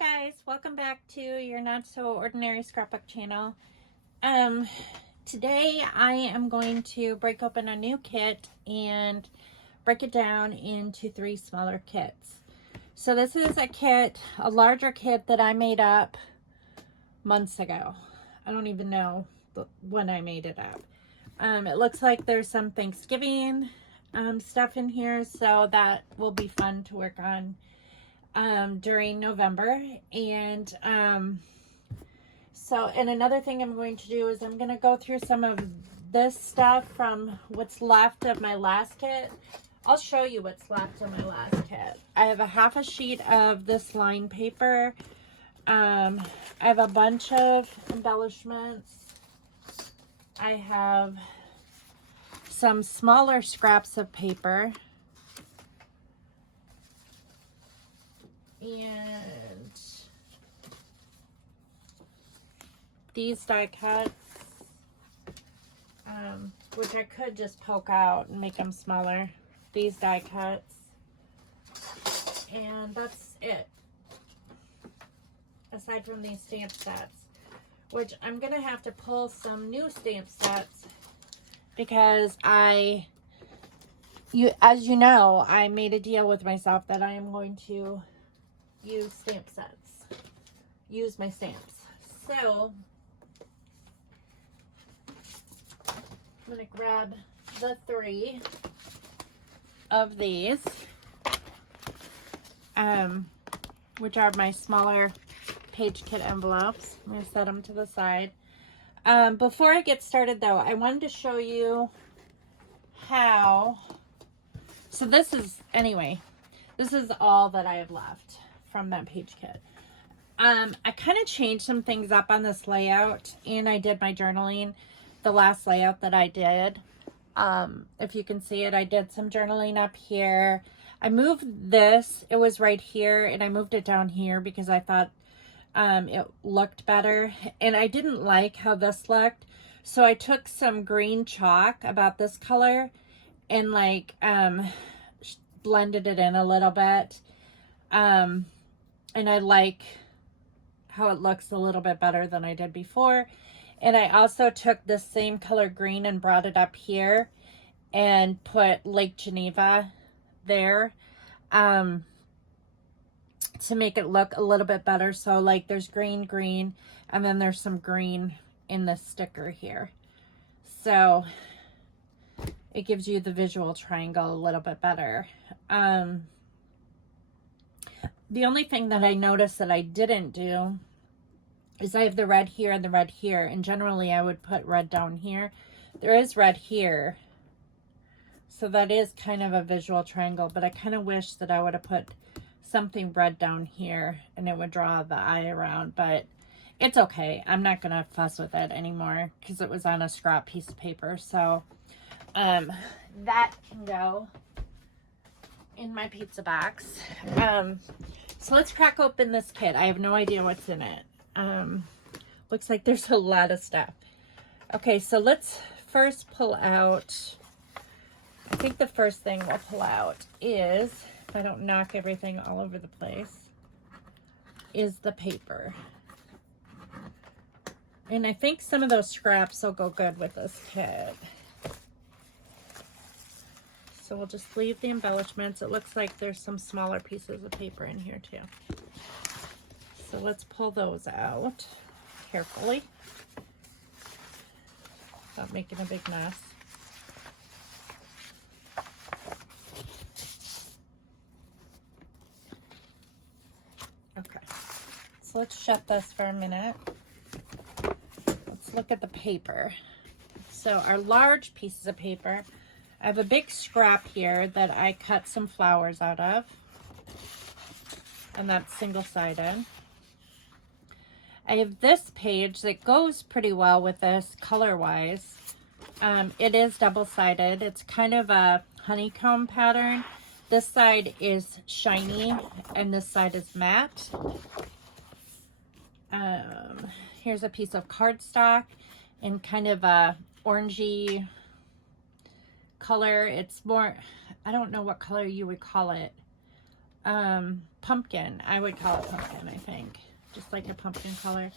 guys, welcome back to your not so ordinary scrapbook channel. Today I am going to break open a new kit and break it down into 3 smaller kits. So this is a kit, a larger kit that I made up months ago. I don't even know when I made it up. It looks like there's some Thanksgiving stuff in here, so that will be fun to work on during November. And another thing I'm going to do is I'm going to go through some of this stuff from what's left of my last kit. I'll show you what's left of my last kit. I have a half a sheet of this line paper. I have a bunch of embellishments. I have some smaller scraps of paper. And these die cuts, which I could just poke out and make them smaller. These die cuts. And that's it. Aside from these stamp sets, which I'm going to have to pull some new stamp sets because as you know, I made a deal with myself that I am going to use stamp sets, use my stamps. So I'm going to grab the 3 of these, which are my smaller page kit envelopes. I'm going to set them to the side. Before I get started though, I wanted to show you how, so this is all that I have left from that page kit. I kind of changed some things up on this layout, and I did my journaling, the last layout that I did. If you can see it, I did some journaling up here. I moved this, it was right here, and I moved it down here because I thought it looked better, and I didn't like how this looked, so I took some green chalk about this color and like blended it in a little bit, and I like how it looks a little bit better than I did before. And I also took this same color green and brought it up here and put Lake Geneva there to make it look a little bit better. So like there's green, and then there's some green in the sticker here. So it gives you the visual triangle a little bit better. The only thing that I noticed that I didn't do is I have the red here and the red here, and generally I would put red down here. There is red here, so that is kind of a visual triangle, but I kind of wish that I would have put something red down here and it would draw the eye around, but it's okay. I'm not gonna fuss with it anymore because it was on a scrap piece of paper. So that can go in my pizza box. So let's crack open this kit. I have no idea what's in it. Looks like there's a lot of stuff. Okay, so let's first pull out, I think the first thing we'll pull out is, if I don't knock everything all over the place, is the paper. And I think some of those scraps will go good with this kit. So we'll just leave the embellishments. It looks like there's some smaller pieces of paper in here too. So let's pull those out carefully without making a big mess. Okay, so let's shut this for a minute. Let's look at the paper. So our large pieces of paper, I have a big scrap here that I cut some flowers out of, and that's single-sided. I have this page that goes pretty well with this color-wise. It is double-sided. It's kind of a honeycomb pattern. This side is shiny and this side is matte. Here's a piece of cardstock in kind of a orangey color. It's more, I don't know what color you would call it. pumpkin. I would call it pumpkin, I think. Just like a pumpkin color.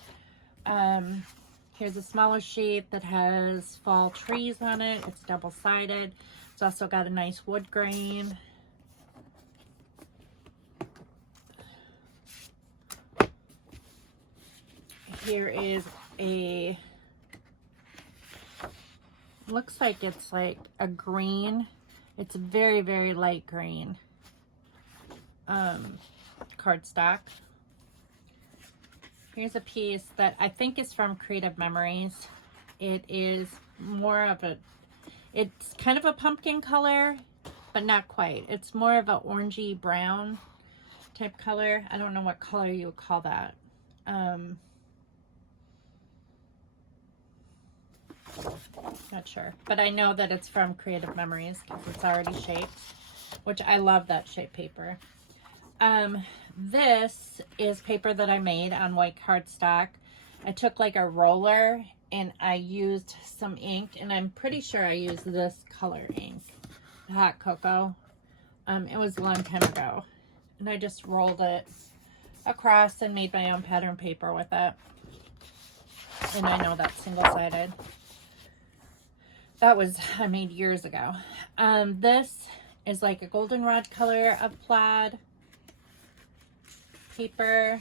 Here's a smaller sheet that has fall trees on it. It's double-sided. It's also got a nice wood grain. Here is a, looks like it's like a green. It's very, very light green. Cardstock. Here's a piece that I think is from Creative Memories. It is more of a, it's kind of a pumpkin color, but not quite. It's more of a orangey brown type color. I don't know what color you would call that. Not sure, but I know that it's from Creative Memories because it's already shaped, which I love that shape paper. This is paper that I made on white cardstock. I took like a roller and I used some ink, and I'm pretty sure I used this color ink, hot cocoa. It was a long time ago, and I just rolled it across and made my own pattern paper with it. And I know that's single-sided. That was, I made years ago. This is like a goldenrod color of plaid paper.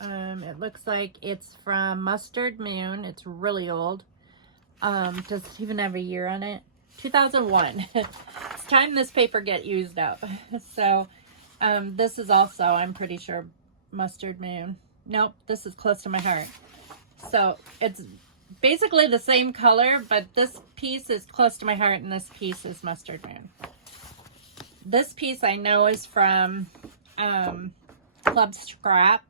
It looks like it's from Mustard Moon. It's really old. Doesn't even have a year on it. 2001. It's time this paper get used up. So this is also, I'm pretty sure, Mustard Moon. Nope, this is Close to My Heart. So it's basically the same color, but this piece is Close to My Heart and this piece is Mustard Moon. This piece I know is from Club Scrap.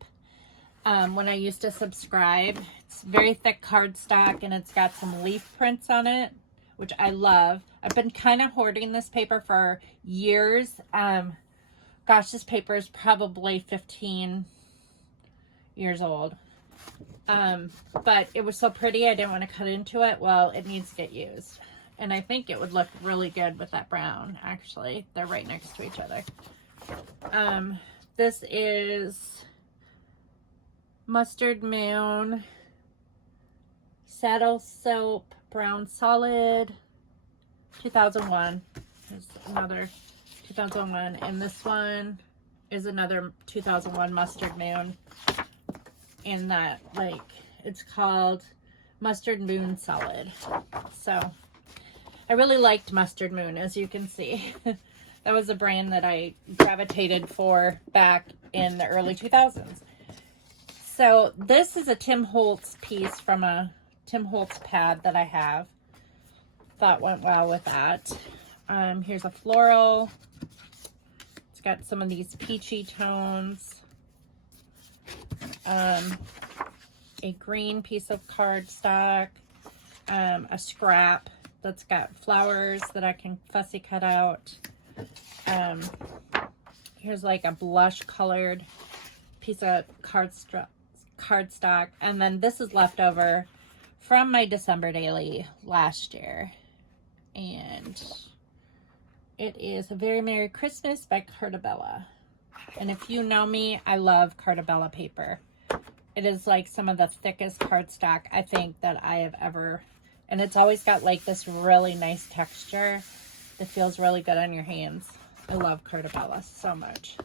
When I used to subscribe. It's very thick cardstock and it's got some leaf prints on it, which I love. I've been kind of hoarding this paper for years. Gosh, this paper is probably 15 years old. But it was so pretty, I didn't want to cut into it. Well, it needs to get used. And I think it would look really good with that brown, actually. They're right next to each other. This is Mustard Moon, Saddle Soap, Brown Solid, 2001. There's another 2001. And this one is another 2001 Mustard Moon. And that, like, it's called Mustard Moon Solid. So I really liked Mustard Moon, as you can see. That was a brand that I gravitated for back in the early 2000s. So this is a Tim Holtz piece from a Tim Holtz pad that I have. Thought went well with that. Here's a floral. It's got some of these peachy tones. A green piece of cardstock, a scrap that's got flowers that I can fussy cut out. Here's like a blush colored piece of cardstock, and then this is leftover from my December daily last year, and it is A Very Merry Christmas by Cartabella. And if you know me, I love Cartabella paper. It is like some of the thickest cardstock I think that I have ever, and it's always got like this really nice texture that feels really good on your hands. I love Cartabella so much.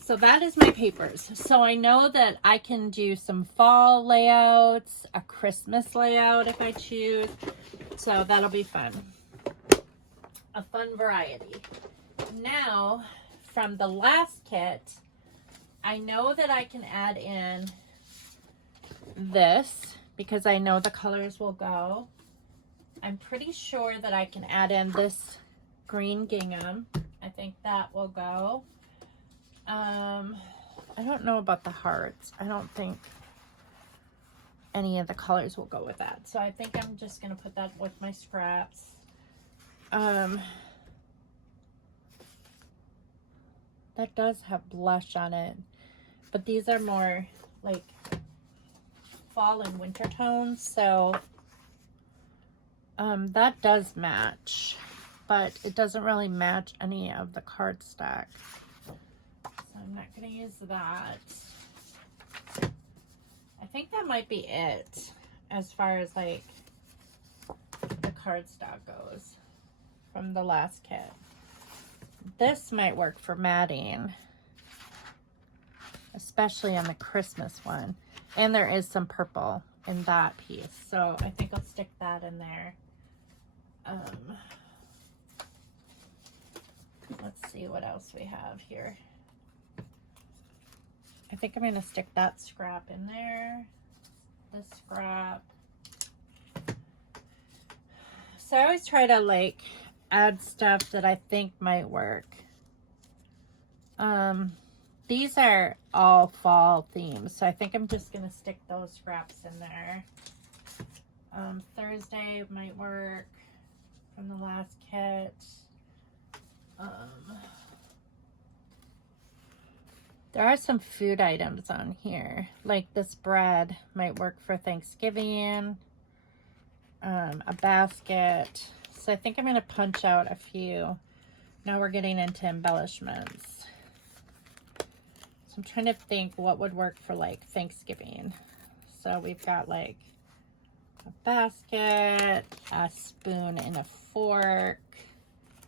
So that is my papers. So I know that I can do some fall layouts, a Christmas layout if I choose. So that'll be fun. A fun variety. Now, from the last kit, I know that I can add in this because I know the colors will go. I'm pretty sure that I can add in this green gingham. I think that will go. I don't know about the hearts. I don't think any of the colors will go with that. So I think I'm just going to put that with my scraps. That does have blush on it, but these are more like fall and winter tones, so that does match, but it doesn't really match any of the cardstock. I'm not going to use that. I think that might be it as far as like the cardstock goes from the last kit. This might work for matting, especially on the Christmas one. And there is some purple in that piece, so I think I'll stick that in there. Let's see what else we have here. I think I'm going to stick that scrap in there. This scrap. So I always try to like add stuff that I think might work. These are all fall themes, so I think I'm just going to stick those scraps in there. Thursday might work from the last kit. There are some food items on here, like this bread might work for Thanksgiving, a basket. So I think I'm going to punch out a few. Now we're getting into embellishments. So I'm trying to think what would work for like Thanksgiving. So we've got like a basket, a spoon and a fork,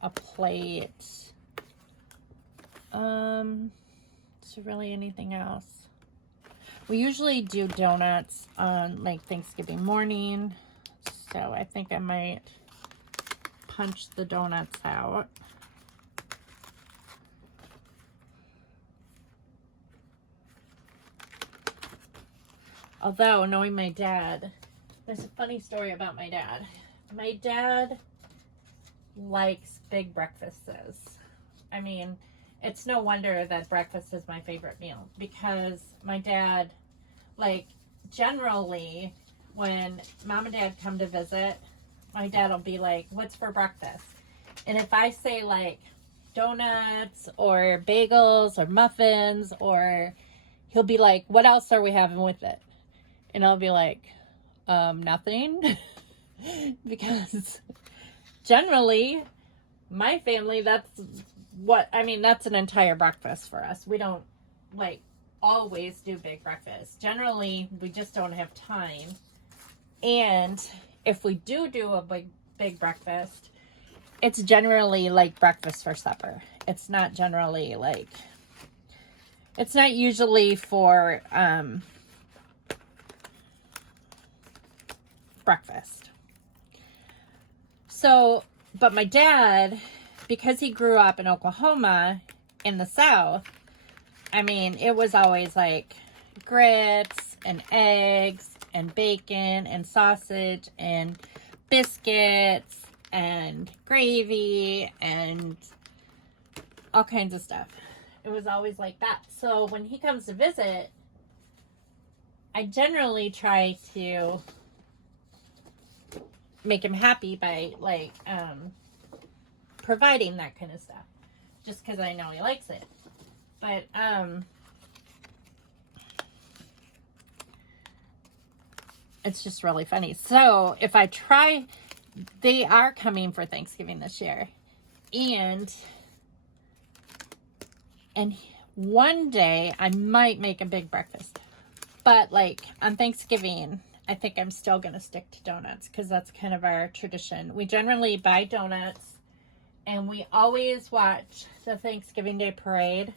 a plate. So really anything else? We usually do donuts on like Thanksgiving morning. So I think I might punch the donuts out. Although, knowing my dad, there's a funny story about my dad. My dad likes big breakfasts. I mean, it's no wonder that breakfast is my favorite meal, because my dad, like, generally, when mom and dad come to visit, my dad will be like, what's for breakfast? And if I say, like, donuts or bagels or muffins, or he'll be like, what else are we having with it? And I'll be like, nothing. Because generally, my family, that's an entire breakfast for us. We don't, like, always do big breakfast. Generally, we just don't have time. And if we do a big breakfast, it's generally like breakfast for supper. It's not generally like, it's not usually for breakfast. So, but my dad, because he grew up in Oklahoma in the South, I mean, it was always like grits and eggs and bacon and sausage and biscuits and gravy and all kinds of stuff. It was always like that. So when he comes to visit, I generally try to make him happy by like providing that kind of stuff, just because I know he likes it. But it's just really funny. So if I try, they are coming for Thanksgiving this year, and one day I might make a big breakfast, but like on Thanksgiving, I think I'm still gonna stick to donuts, because that's kind of our tradition. We generally buy donuts, and we always watch the Thanksgiving Day parade.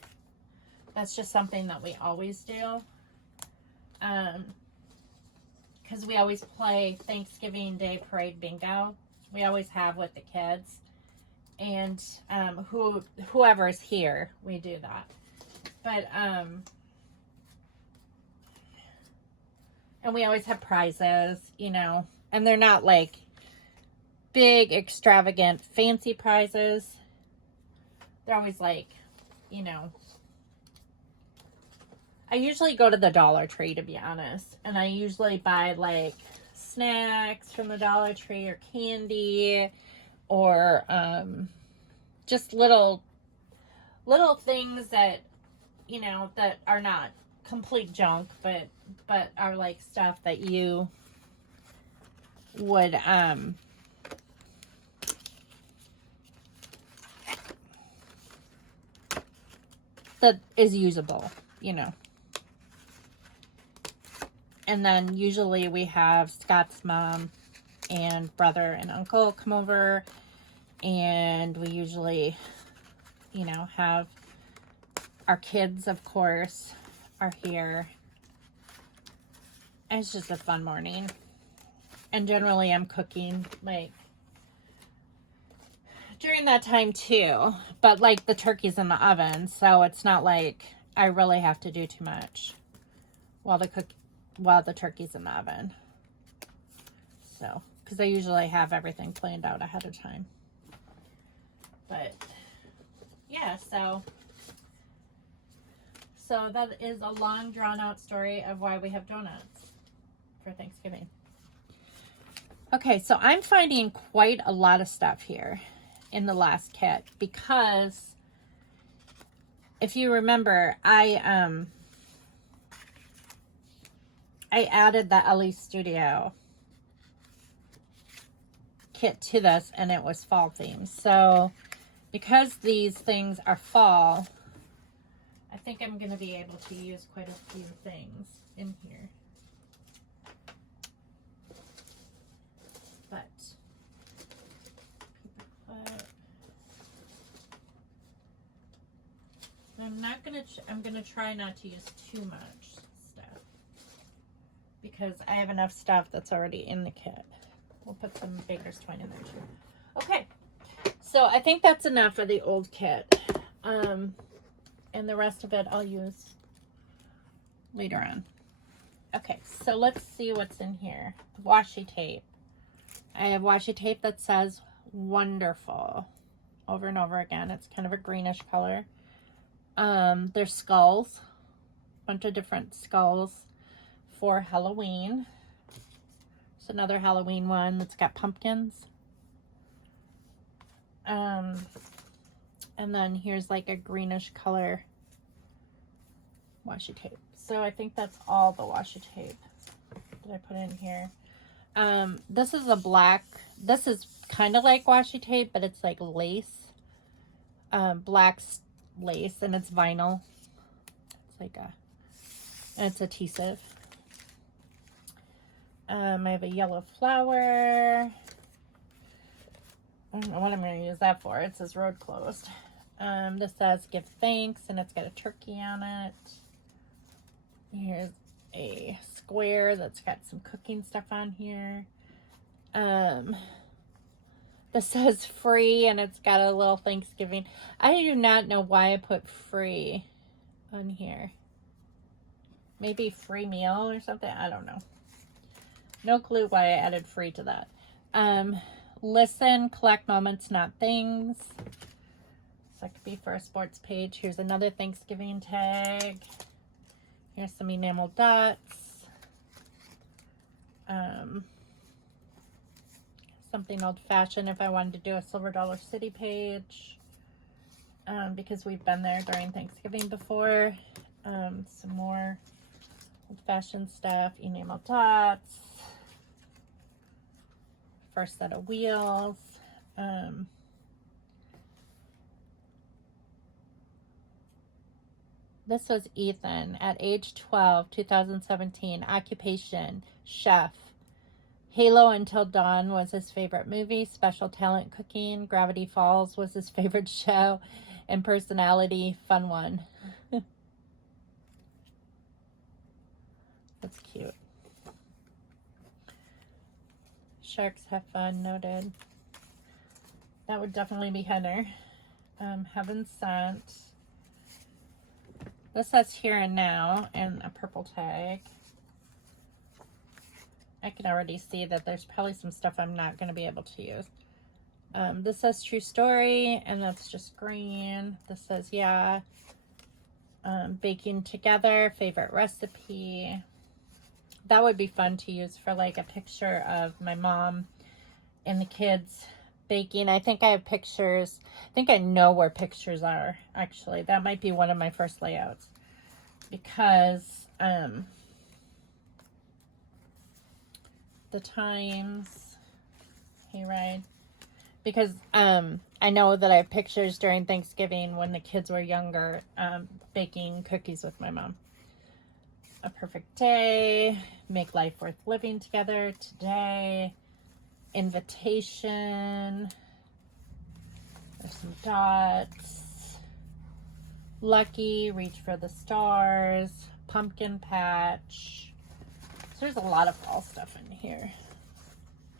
That's just something that we always do. Because we always play Thanksgiving Day parade bingo. We always have with the kids. And whoever's here, we do that. But, and we always have prizes, you know. And they're not like big, extravagant, fancy prizes. They're always like, you know, I usually go to the Dollar Tree, to be honest, and I usually buy like snacks from the Dollar Tree or candy, or just little things that, you know, that are not complete junk, but are like stuff that you would that is usable, you know. And then usually we have Scott's mom and brother and uncle come over, and we usually, you know, have our kids, of course, are here. And it's just a fun morning. And generally I'm cooking like during that time too, but like the turkey's in the oven, so it's not like I really have to do too much while the turkey's in the oven. So, because I usually have everything planned out ahead of time. But yeah, so that is a long drawn out story of why we have donuts for Thanksgiving. Okay, so I'm finding quite a lot of stuff here in the last kit, because if you remember, I added the Ellie Studio kit to this, and it was fall themed. So because these things are fall, I think I'm going to be able to use quite a few things in here. But I'm gonna try not to use too much stuff, because I have enough stuff that's already in the kit. We'll put some baker's twine in there too. Okay, so I think that's enough of the old kit. And the rest of it I'll use later on. Okay, so let's see what's in here. Washi tape. I have washi tape that says wonderful over and over again. It's kind of a greenish color. There's skulls, a bunch of different skulls for Halloween. It's another Halloween one that's got pumpkins. And then here's like a greenish color washi tape. So I think that's all the washi tape that I put in here. This is a black, this is kind of like washi tape, but it's like lace, black lace, and it's vinyl. It's like and it's adhesive. I have a yellow flower. I don't know what I'm going to use that for. It says road closed. This says give thanks, and it's got a turkey on it. Here's a square that's got some cooking stuff on here. This says free, and it's got a little Thanksgiving. I do not know why I put free on here. Maybe free meal or something. I don't know. No clue why I added free to that. Listen, collect moments, not things. So that could be for a sports page. Here's another Thanksgiving tag. Here's some enamel dots. Something old-fashioned if I wanted to do a Silver Dollar City page, because we've been there during Thanksgiving before. Some more old-fashioned stuff, enamel dots, first set of wheels. This was Ethan at age 12, 2017, occupation, chef. Halo Until Dawn was his favorite movie. Special talent cooking. Gravity Falls was his favorite show. And personality, fun one. That's cute. Sharks have fun, noted. That would definitely be Henner. Heaven Sent. This says Here and Now and a purple tag. I can already see that there's probably some stuff I'm not going to be able to use. This says True Story, and that's just green. This says Yeah. Baking Together, favorite recipe. That would be fun to use for like a picture of my mom and the kids baking. I think I have pictures. I think I know where pictures are, actually. That might be one of my first layouts. Because the Times, Hayride, because I know that I have pictures during Thanksgiving when the kids were younger, baking cookies with my mom. A perfect day, make life worth living together today, invitation, there's some dots, lucky, reach for the stars, pumpkin patch. So there's a lot of fall stuff in here.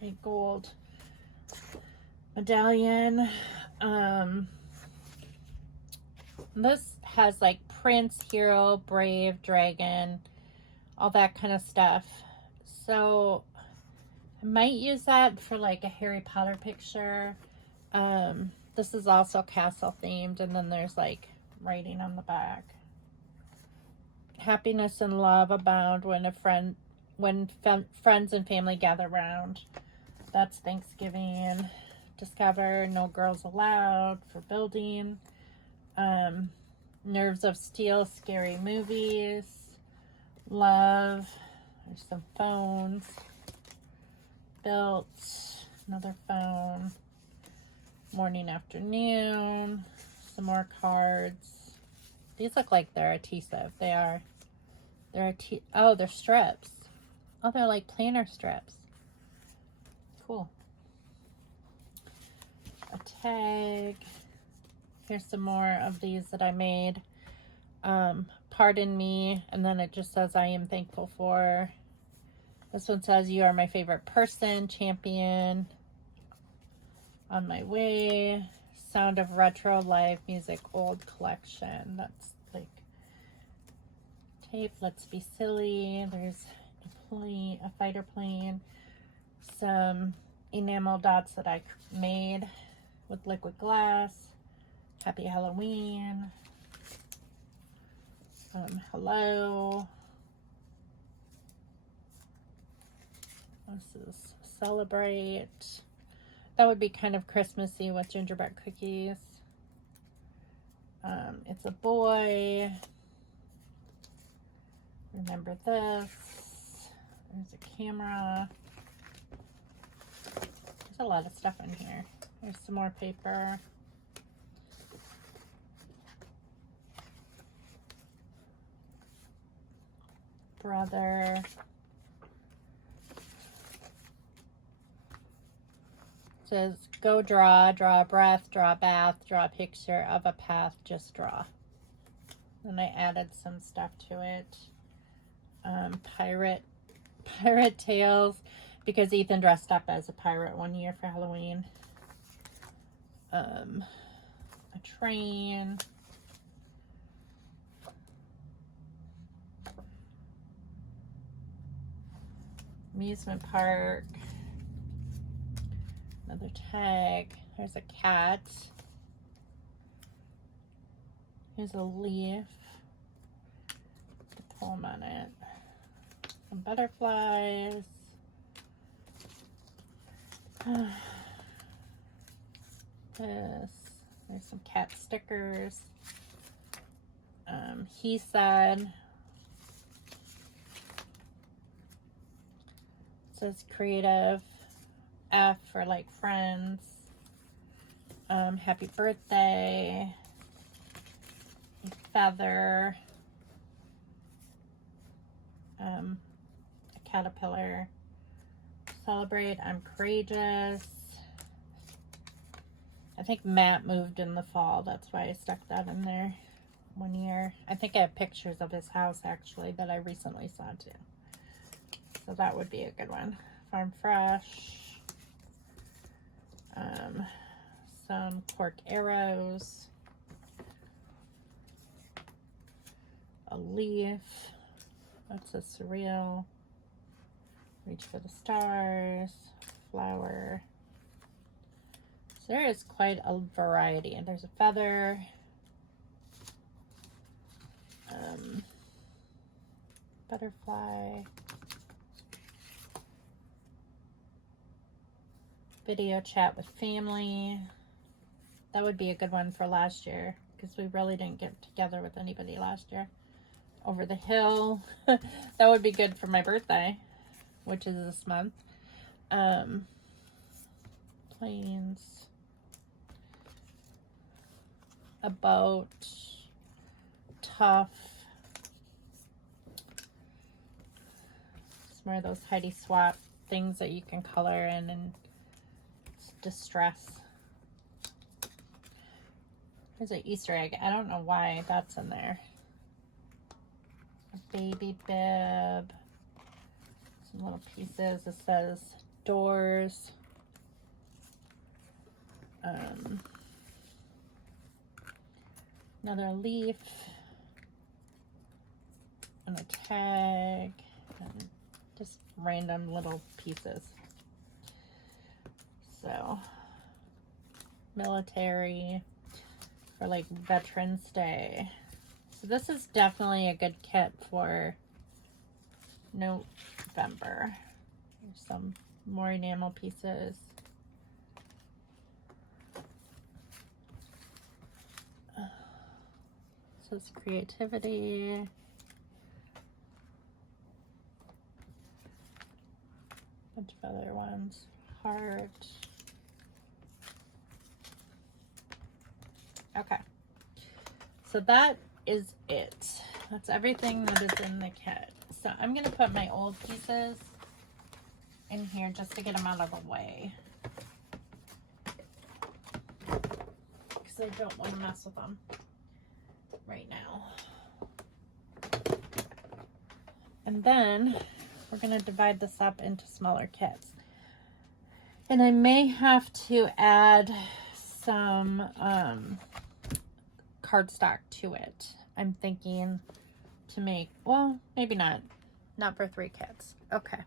A gold medallion. This has like prince, hero, brave, dragon, all that kind of stuff. So I might use that for like a Harry Potter picture. This is also castle themed, and then there's like writing on the back. Happiness and love abound when friends and family gather around. That's Thanksgiving. Discover no girls allowed for building. Nerves of steel, scary movies. Love. There's some phones. Built. Another phone. Morning, afternoon. Some more cards. These look like they're adhesive. They are. Oh, they're strips. Oh, they're like planner strips. Cool. A tag. Here's some more of these that I made. Pardon me, and then it just says I am thankful for. This one says you are my favorite person, champion, on my way, sound of retro live music, old collection. That's like tape, let's be silly. There's a fighter plane, some enamel dots that I made with liquid glass. Happy Halloween. Hello. This is celebrate. That would be kind of Christmassy with gingerbread cookies. It's a boy. Remember this. There's a camera. There's a lot of stuff in here. There's some more paper. Brother. It says go draw a breath, draw a bath, draw a picture of a path, just draw. Then I added some stuff to it. Pirate tales, because Ethan dressed up as a pirate one year for Halloween. A train. Amusement park. Another tag. There's a cat. Here's a leaf. The poem on it. Some butterflies. This. There's some cat stickers. He said. It says creative. F for like friends. Happy birthday. Feather. A caterpillar. Celebrate. I'm courageous. I think Matt moved in the fall. That's why I stuck that in there one year. I think I have pictures of his house actually that I recently saw too. So that would be a good one. Farm fresh. Some cork arrows. A leaf. That's a surreal. Reach for the stars. Flower. So there is quite a variety. And there's a feather. Butterfly. Video chat with family. That would be a good one for last year because we really didn't get together with anybody last year. Over the hill. That would be good for my birthday, which is this month. Planes. about Tough. It's more of those Heidi Swap things that you can color in and distress. There's an Easter egg. I don't know why that's in there. A baby bib. Some little pieces. It says doors. Another leaf. And a tag. And just random little pieces. So, military. For like Veterans Day. So this is definitely a good kit for November. There's some more enamel pieces. So it's creativity. Bunch of other ones. Heart. Okay, so that is it. That's everything that is in the kit. So I'm going to put my old pieces in here just to get them out of the way, because I don't want to mess with them right now. And then we're going to divide this up into smaller kits. And I may have to add some cardstock to it. I'm thinking to make, well, maybe not for 3 kits. Okay,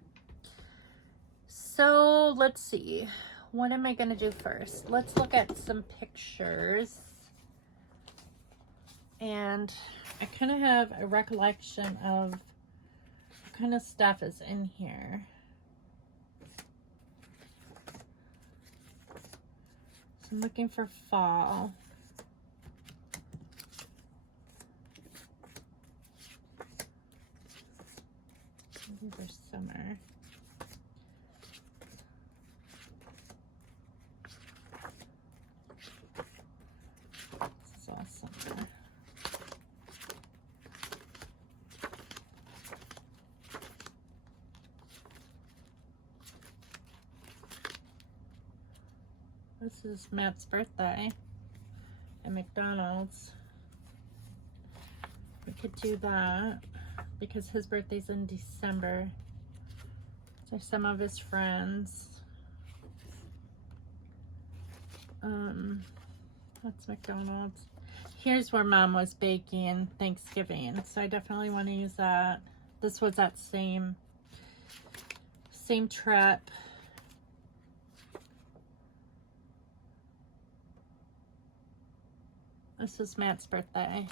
so let's see, what am I going to do first? Let's look at some pictures, and I kind of have a recollection of what kind of stuff is in here. So I'm looking for fall. These are summer. This is all summer. This is Matt's birthday at McDonald's. We could do that because his birthday's in December. So some of his friends. That's McDonald's. Here's where Mom was baking Thanksgiving, so I definitely want to use that. This was that same trip. This is Matt's birthday.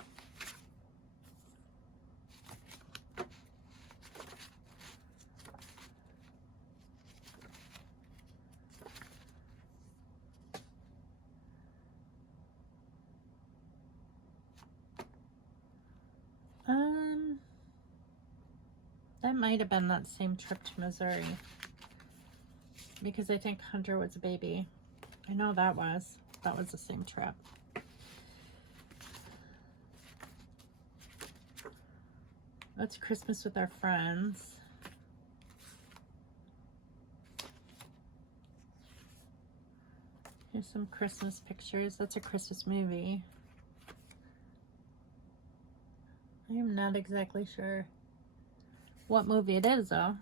That might have been that same trip to Missouri, because I think Hunter was a baby. I know that was the same trip. That's Christmas with our friends. Here's some Christmas pictures. That's a Christmas movie. I am not exactly sure what movie it is, though.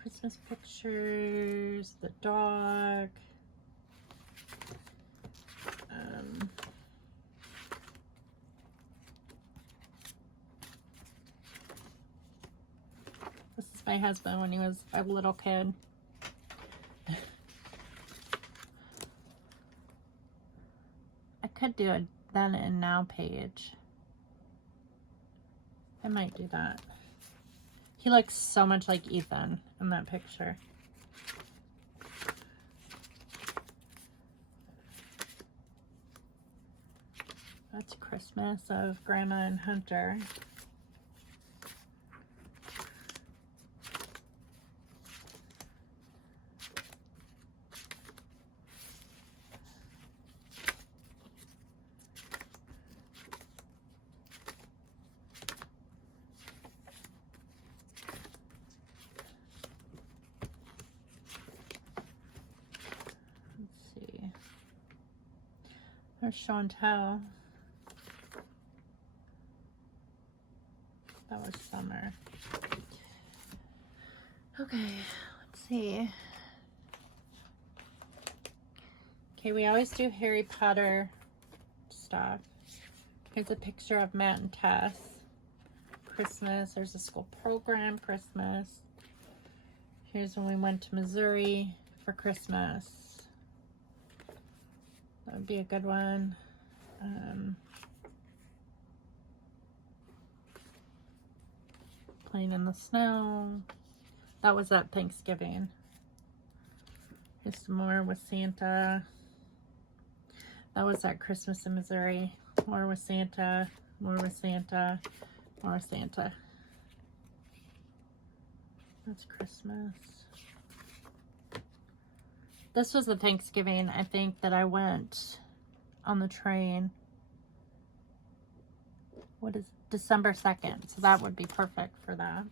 Christmas pictures, the dog. This is my husband when he was a little kid. I could do a then and now page. I might do that. He looks so much like Ethan in that picture. That's Christmas of Grandma and Hunter. Or show and tell. That was summer. Okay, let's see. Okay, we always do Harry Potter stuff. Here's a picture of Matt and Tess. Christmas. There's a school program, Christmas. Here's when we went to Missouri for Christmas. That would be a good one. Playing in the snow. That was at Thanksgiving. Here's some more with Santa. That was at Christmas in Missouri. More with Santa. More with Santa. More with Santa. That's Christmas. This was the Thanksgiving, I think, that I went on the train. What is December 2nd? So that would be perfect for that.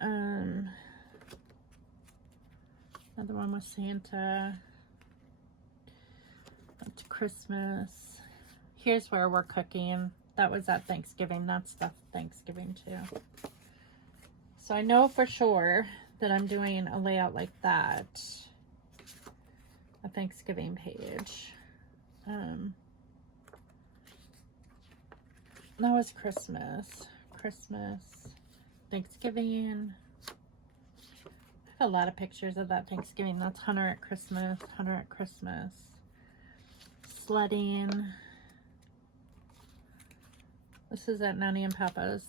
Another one with Santa. That's Christmas. Here's where we're cooking. That was at Thanksgiving. That's the Thanksgiving too. So I know for sure that I'm doing a layout like that. A Thanksgiving page. That was Christmas. Christmas. Thanksgiving. I have a lot of pictures of that Thanksgiving. That's Hunter at Christmas. Hunter at Christmas. Sledding. This is at Nanny and Papa's.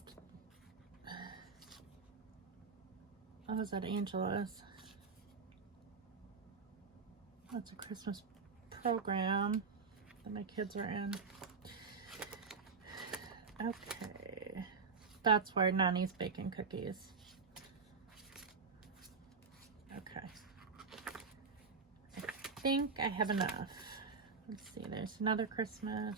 I was at Angela's. That's a Christmas program that my kids are in. Okay. That's where Nanny's baking cookies. Okay. I think I have enough. Let's see, there's another Christmas.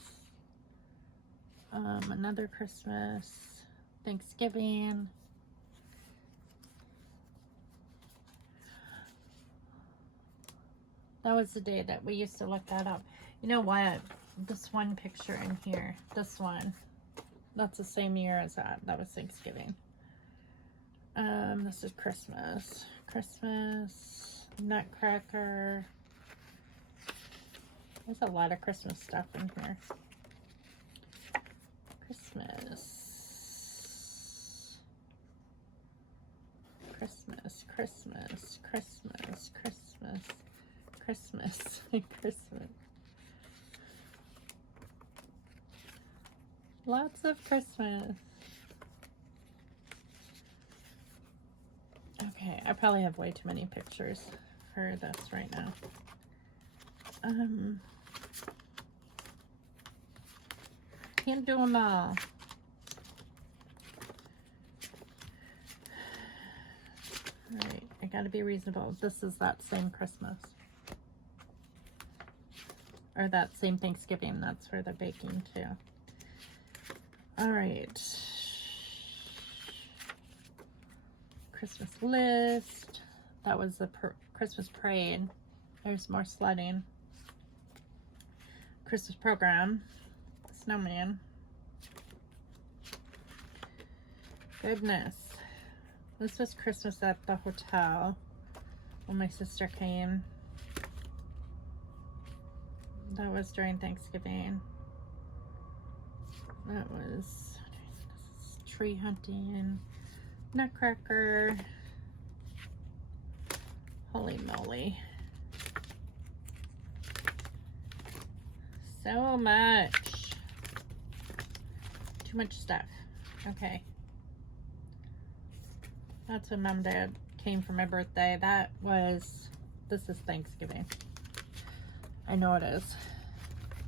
Another Christmas. Thanksgiving. That was the day that we used to look that up. You know what? This one picture in here. This one. That's the same year as that. That was Thanksgiving. This is Christmas. Christmas. Nutcracker. There's a lot of Christmas stuff in here. Christmas. Christmas. Christmas. Christmas. Christmas. Christmas. Christmas. Lots of Christmas. Okay, I probably have way too many pictures for this right now. Can't do them all. Alright, I gotta be reasonable. This is that same Christmas. Or that same Thanksgiving. That's where they're baking too. Alright. Christmas list. That was the Christmas parade. There's more sledding. Christmas program. Snowman. Goodness. This was Christmas at the hotel when my sister came. That was during Thanksgiving. That was tree hunting. Nutcracker. Holy moly. So much. Too much stuff. Okay. That's when Mom and Dad came for my birthday. This is Thanksgiving. I know it is.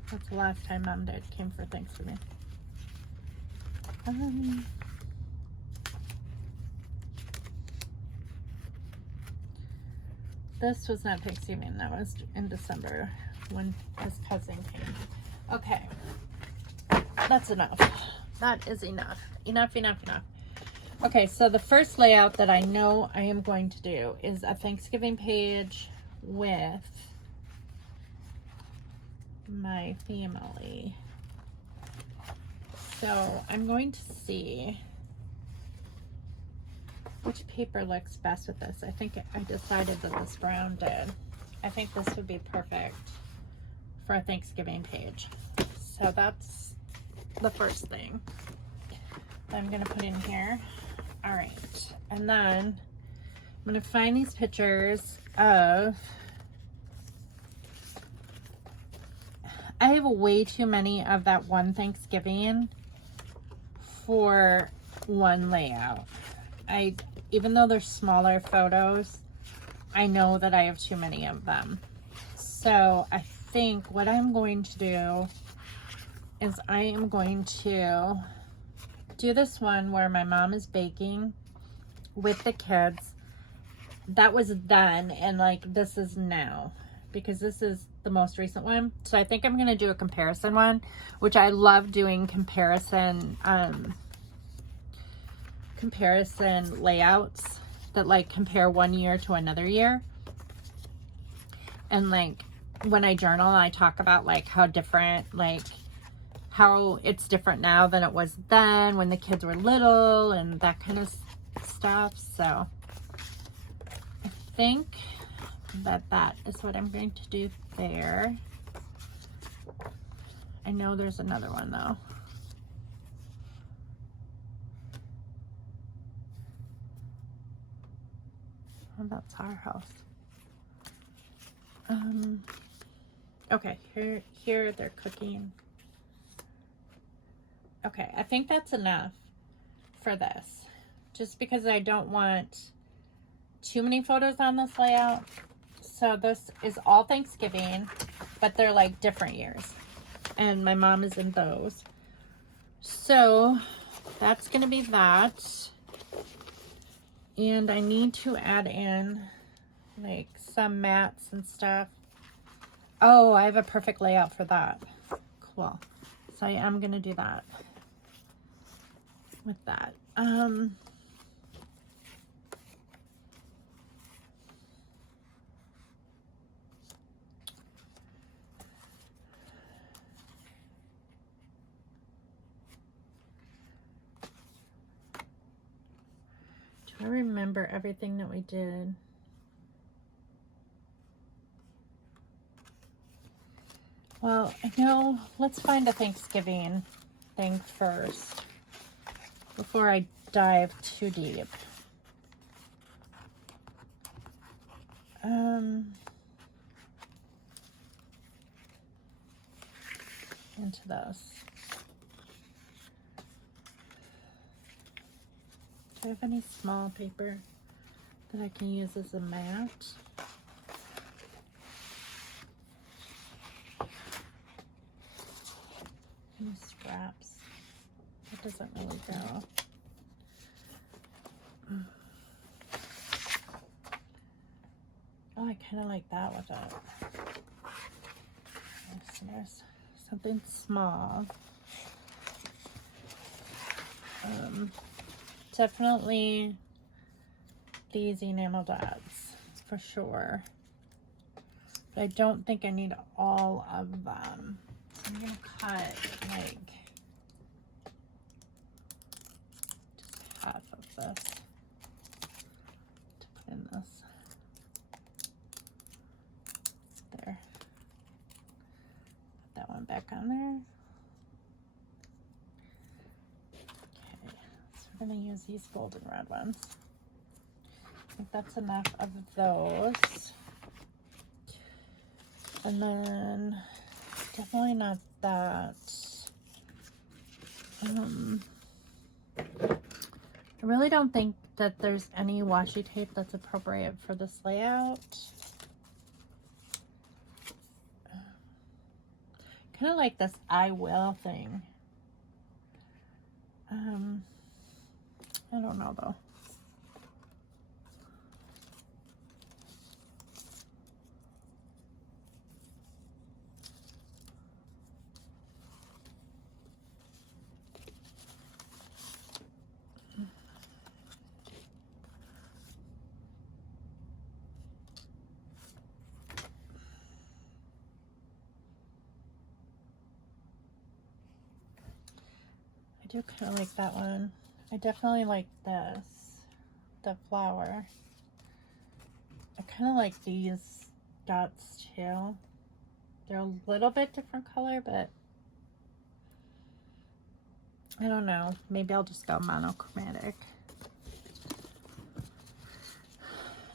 That's the last time Mom and Dad came for Thanksgiving. This was not Thanksgiving. That was in December when his cousin came. Okay. That's enough. That is enough. Enough, enough, enough. Okay, so the first layout that I know I am going to do is a Thanksgiving page with my family. So I'm going to see which paper looks best with this. I think I decided that this brown did. I think this would be perfect for a Thanksgiving page. So that's the first thing that I'm gonna put in here. All right, and then I'm gonna find these pictures of, I have way too many of that one Thanksgiving for one layout. Even though they're smaller photos, I know that I have too many of them. So I think what I'm going to do is I am going to do this one where my mom is baking with the kids. That was then, and like this is now, because this is the most recent one. So I think I'm going to do a comparison one, which I love doing comparison layouts that like compare one year to another year. And like when I journal, I talk about like how different, like how it's different now than it was then when the kids were little and that kind of stuff. So I think that is what I'm going to do there. I know there's another one though. Oh, that's our house. Okay, here they're cooking. Okay, I think that's enough for this, just because I don't want too many photos on this layout. So this is all Thanksgiving, but they're like different years, and my mom is in those. So that's gonna be that. And I need to add in like some mats and stuff. Oh, I have a perfect layout for that. Cool. So I am gonna do that with that. Do I remember everything that we did? Well, I know, let's find a Thanksgiving thing first before I dive too deep. Into this. Do I have any small paper that I can use as a mat? Any scraps? That doesn't really go. Oh, I kind of like that with it. So there's something small. Definitely these enamel dots for sure. But I don't think I need all of them. So I'm gonna cut like just half of this to put in this. There. Put that one back on there. Okay, so we're gonna use these golden red ones. I think that's enough of those. And then definitely not that. I really don't think that there's any washi tape that's appropriate for this layout. Kind of like this I will thing. I don't know though. do kind of like that one. I definitely like this, the flower. I kind of like these dots too. They're a little bit different color, but I don't know. Maybe I'll just go monochromatic.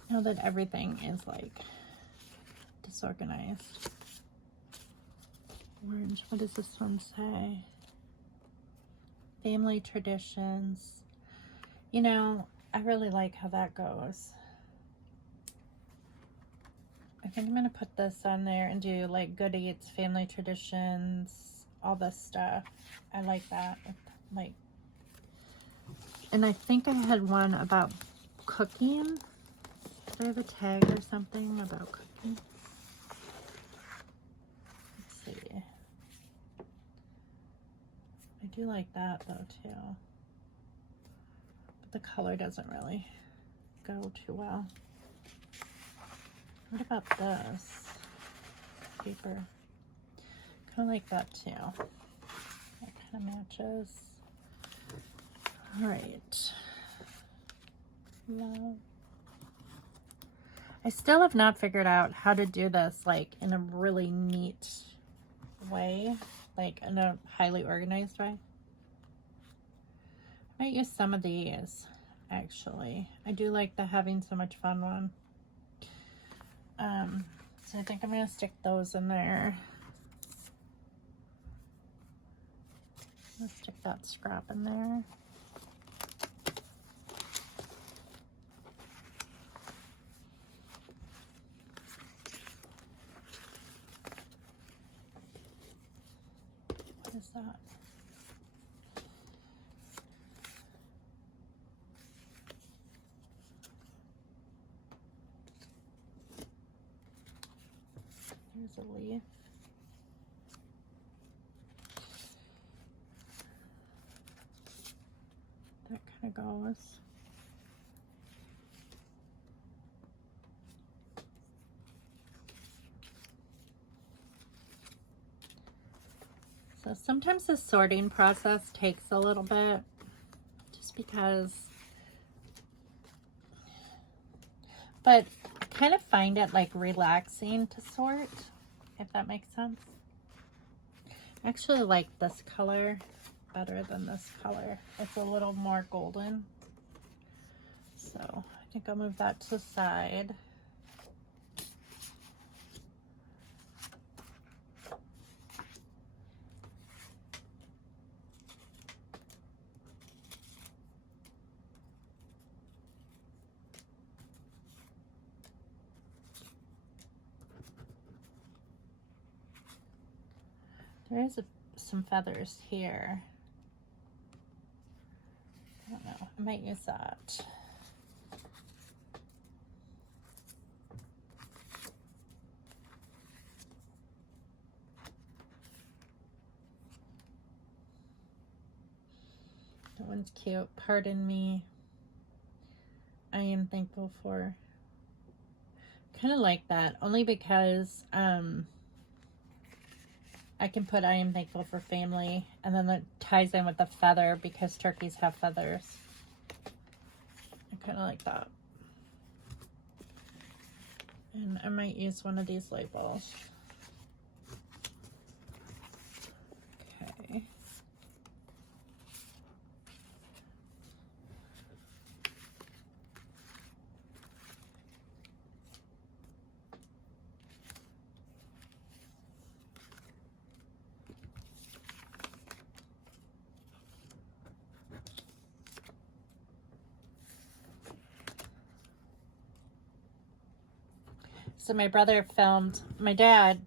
Now that everything is like disorganized. Orange, what does this one say? Family traditions. You know, I really like how that goes. I think I'm gonna put this on there and do like good eats, family traditions, all this stuff. I like that. Like, and I think I had one about cooking. Do I have a tag or something about cooking? Let's see. I do like that though too. But the color doesn't really go too well. What about this paper? Kind of like that too. That kind of matches. All right. Love. I still have not figured out how to do this like in a really neat way, like in a highly organized way. I might use some of these actually. I do like the having so much fun one. So I think I'm gonna stick those in there. Let's stick that scrap in there. What is that? There's a leaf. That kind of goes. So sometimes the sorting process takes a little bit just because, but I kind of find it like relaxing to sort, if that makes sense. I actually like this color better than this color. It's a little more golden. So I think I'll move that to the side. There is some feathers here. I don't know. I might use that. That one's cute. Pardon me. I am thankful for. Kind of like that, only because I can put I am thankful for family, and then that ties in with the feather because turkeys have feathers. I kind of like that. And I might use one of these labels. Okay. So my brother filmed, my dad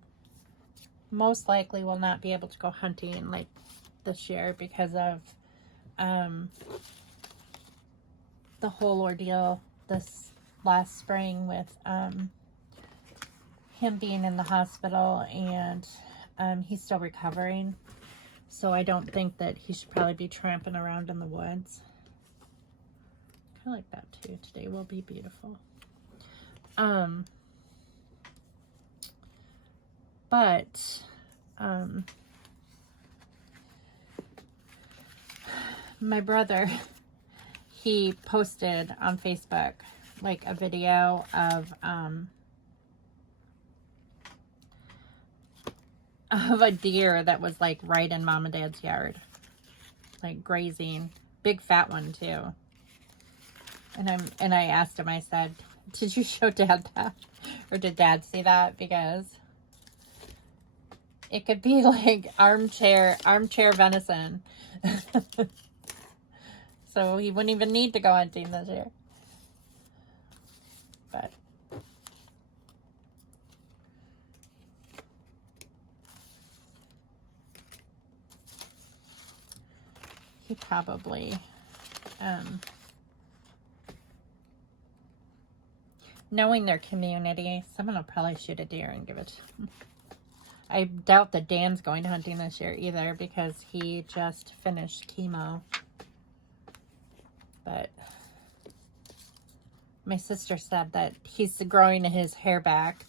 most likely will not be able to go hunting like this year because of the whole ordeal this last spring with him being in the hospital, and he's still recovering. So I don't think that he should probably be tramping around in the woods. I like that too. Today will be beautiful. But my brother, he posted on Facebook like a video of a deer that was like right in Mom and Dad's yard, like grazing, big fat one too. And I asked him, I said, did you show Dad that? Or did Dad see that? Because it could be like armchair venison. So he wouldn't even need to go hunting this year. But he probably knowing their community, someone will probably shoot a deer and give it to him. I doubt that Dan's going hunting this year either, because he just finished chemo. But my sister said that he's growing his hair back.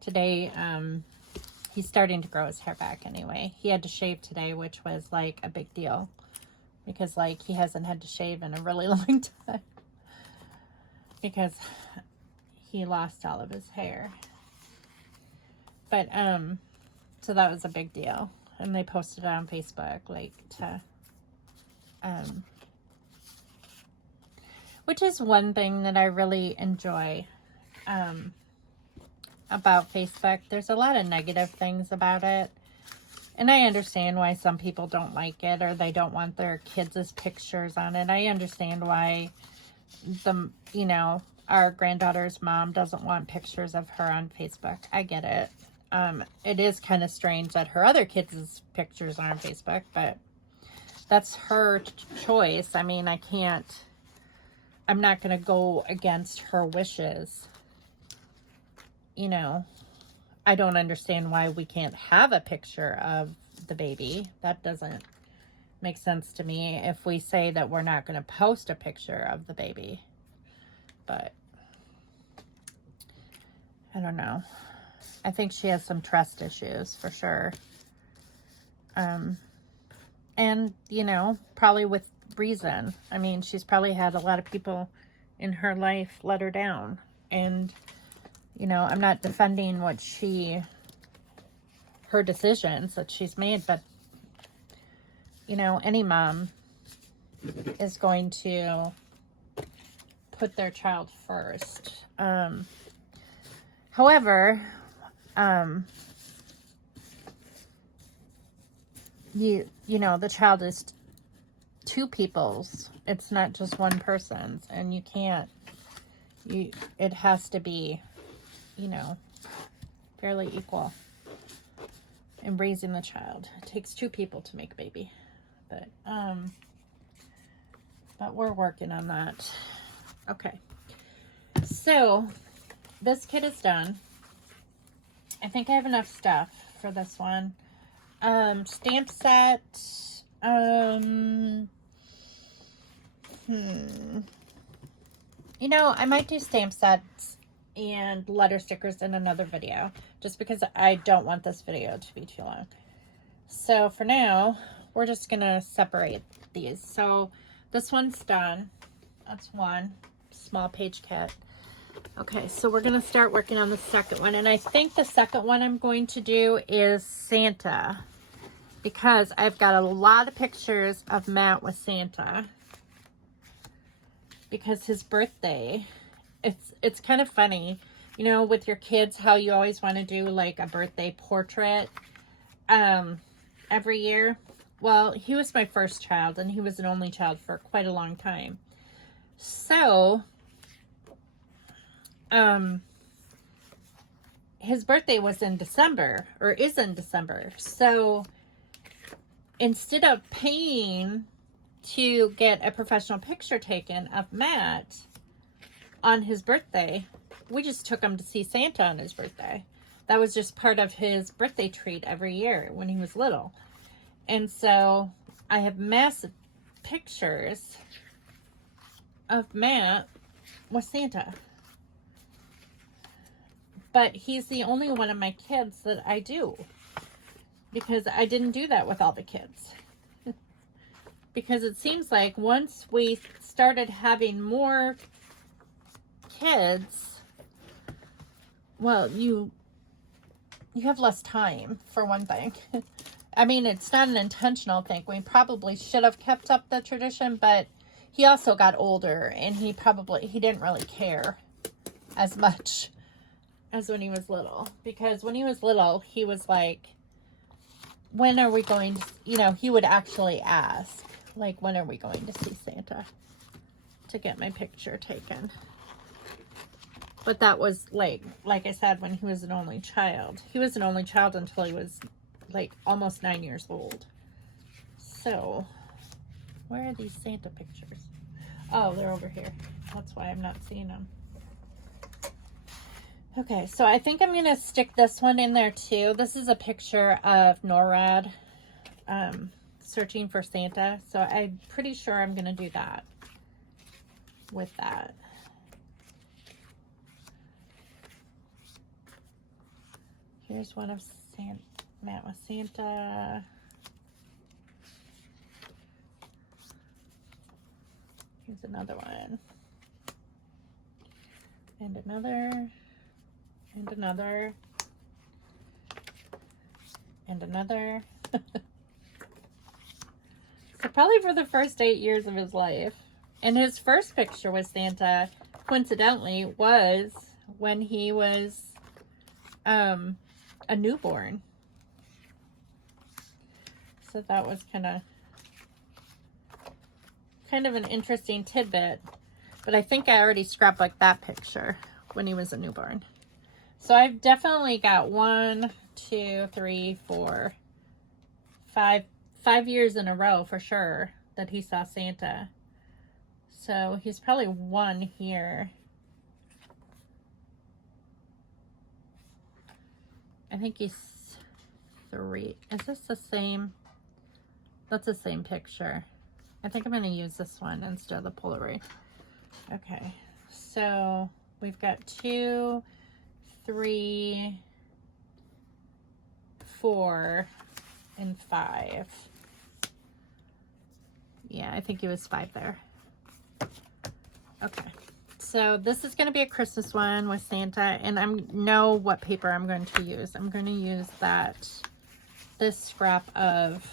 Today, he's starting to grow his hair back anyway. He had to shave today, which was like a big deal, because like he hasn't had to shave in a really long time, because he lost all of his hair. But so that was a big deal, and they posted it on Facebook, like to which is one thing that I really enjoy about Facebook. There's a lot of negative things about it, and I understand why some people don't like it, or they don't want their kids' pictures on it. I understand why our granddaughter's mom doesn't want pictures of her on Facebook. I get it. It is kind of strange that her other kids' pictures are on Facebook, but that's her choice. I mean, I'm not going to go against her wishes. I don't understand why we can't have a picture of the baby. That doesn't make sense to me if we say that we're not going to post a picture of the baby. But I don't know. I think she has some trust issues for sure. And, probably with reason. I mean, she's probably had a lot of people in her life let her down. And, I'm not defending her decisions that she's made, but, any mom is going to put their child first. However, the child is two people's. It's not just one person's, and it has to be, fairly equal in raising the child. It takes two people to make a baby, but we're working on that. Okay, so this kit is done. I think I have enough stuff for this one. Stamp set. I might do stamp sets and letter stickers in another video, just because I don't want this video to be too long. So for now, we're just gonna separate these. So this one's done. That's one small page kit. Okay, so we're gonna start working on the second one, and I think the second one I'm going to do is Santa, because I've got a lot of pictures of Matt with Santa, because his birthday, it's kind of funny, with your kids, how you always want to do like a birthday portrait every year. Well, he was my first child, and he was an only child for quite a long time. So his birthday was in December, or is in December. So instead of paying to get a professional picture taken of Matt on his birthday, we just took him to see Santa on his birthday. That was just part of his birthday treat every year when he was little. And so I have massive pictures of Matt with Santa. But he's the only one of my kids that I do, because I didn't do that with all the kids. because it seems like once we started having more kids, well, you have less time, for one thing. I mean, it's not an intentional thing. We probably should have kept up the tradition, but he also got older, and he didn't really care as much as when he was little. Because when he was little, he was like, when are we going to, you know, he would actually ask, like, when are we going to see Santa to get my picture taken? But that was like I said, when he was an only child. He was an only child until he was like almost 9 years old. So, where are these Santa pictures? Oh, they're over here. That's why I'm not seeing them. Okay, so I think I'm going to stick this one in there too. This is a picture of NORAD searching for Santa. So I'm pretty sure I'm going to do that with that. Here's one of Matt with Santa. Here's another one. And another. And another. And another. So probably for the first 8 years of his life. And his first picture with Santa, coincidentally, was when he was a newborn. So that was kind of an interesting tidbit. But I think I already scrapbooked that picture when he was a newborn. So I've definitely got 1, 2, 3, 4, 5 years in a row for sure that he saw Santa. So he's probably 1 here. I think he's 3. Is this the same? That's the same picture. I think I'm going to use this one instead of the Polaroid. Okay, so we've got 2, 3, 4, and 5. Yeah, I think he was 5 there. Okay, so this is going to be a Christmas one with Santa, and I know what paper I'm going to use. I'm going to use this scrap of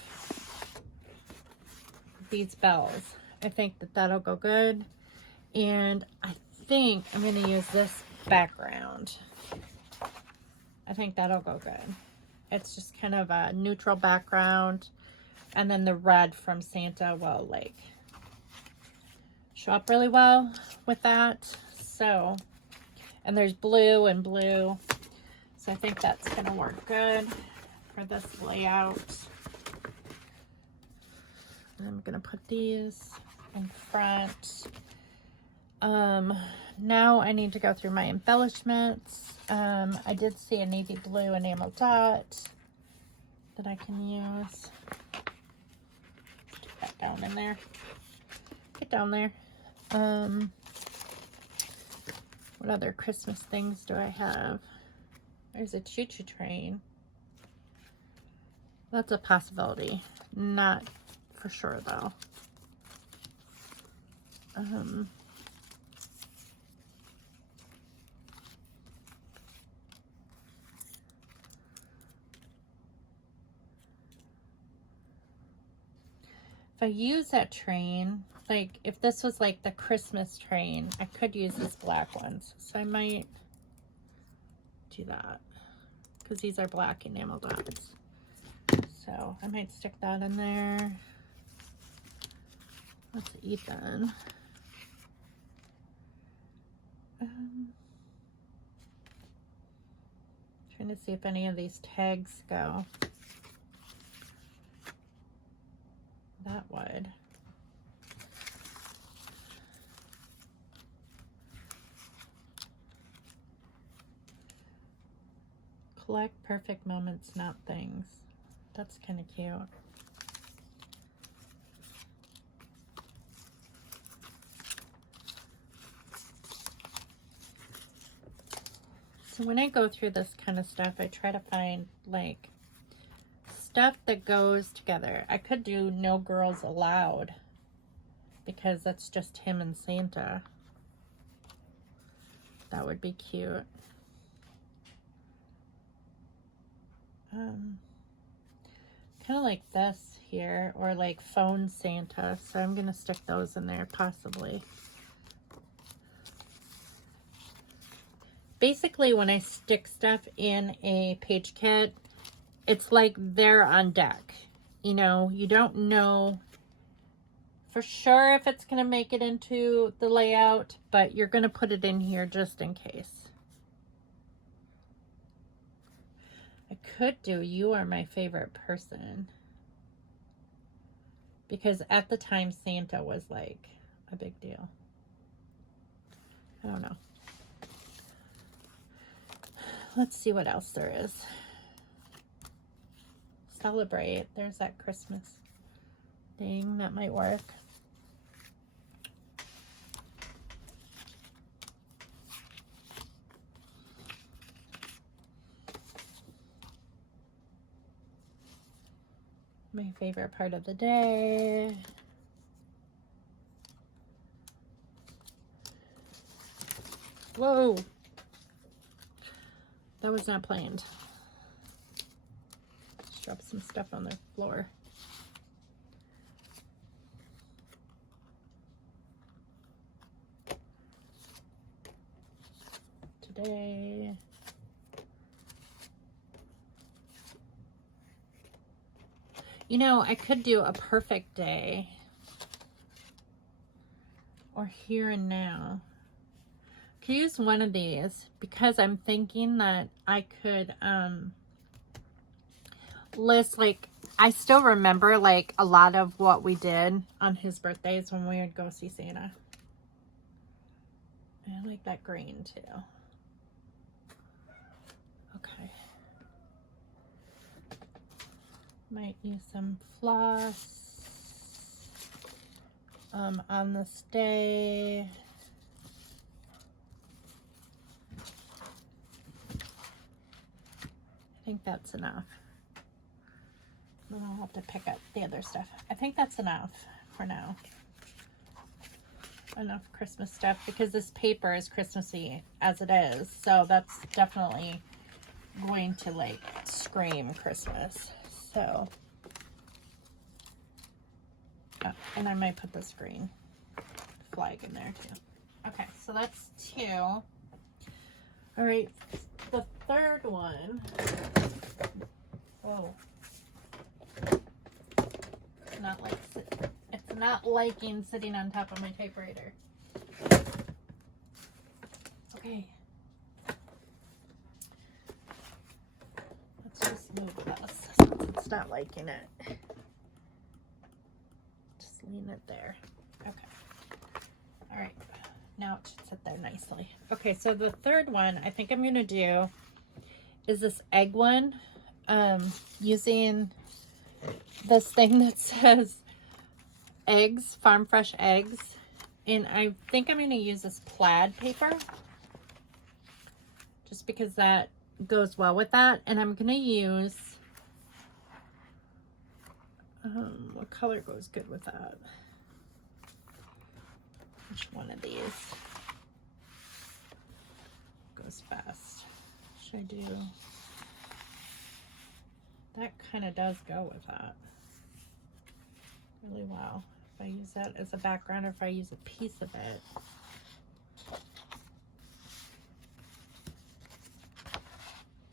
these bells. I think that'll go good, and I think I'm going to use this background. I think that'll go good. It's just kind of a neutral background, and then the red from Santa will like show up really well with that. So, and there's blue and blue, so I think that's gonna work good for this layout. And I'm gonna put these in front. Now I need to go through my embellishments. I did see a navy blue enamel dot that I can use. Put that down in there. Get down there. What other Christmas things do I have? There's a choo-choo train. That's a possibility. Not for sure though. If I use that train, like if this was like the Christmas train, I could use these black ones. So I might do that because these are black enamel dots. So I might stick that in there. Let's eat then. Trying to see if any of these tags go. That would. Collect perfect moments, not things. That's kind of cute. So when I go through this kind of stuff, I try to find like stuff that goes together. I could do No Girls Allowed because that's just him and Santa. That would be cute. Kind of like this here, or like Phone Santa. So I'm gonna stick those in there possibly. Basically, when I stick stuff in a page kit, it's like they're on deck. You know, you don't know for sure if it's going to make it into the layout, but you're going to put it in here just in case. I could do You Are My Favorite Person, because at the time Santa was like a big deal. I don't know. Let's see what else there is. Celebrate. There's that Christmas thing that might work. My favorite part of the day. Whoa. That was not planned. Just drop some stuff on the floor. Today. You know, I could do a perfect day. Or Here and Now. Could use one of these because I'm thinking that I could list, like, I still remember like a lot of what we did on his birthdays when we would go see Santa. I like that green too. Okay. Might use some floss on this day. I think that's enough. Then I'll have to pick up the other stuff. I think that's enough for now. Enough Christmas stuff because this paper is Christmassy as it is. So that's definitely going to like scream Christmas. So, oh, and I might put this green flag in there too. Okay, so that's 2. All right, the third one. Oh, it's not liking sitting on top of my typewriter. Okay, let's just move this since it's not liking it. Just lean it there. Okay. All right. Now it should sit there nicely. Okay, so the third one I think I'm gonna do is this egg one, using this thing that says eggs, farm fresh eggs, and I think I'm going to use this plaid paper just because that goes well with that. And I'm going to use what color goes good with that? Which one of these goes best? Should I do that? Kind of does go with that really well. If I use that as a background or if I use a piece of it.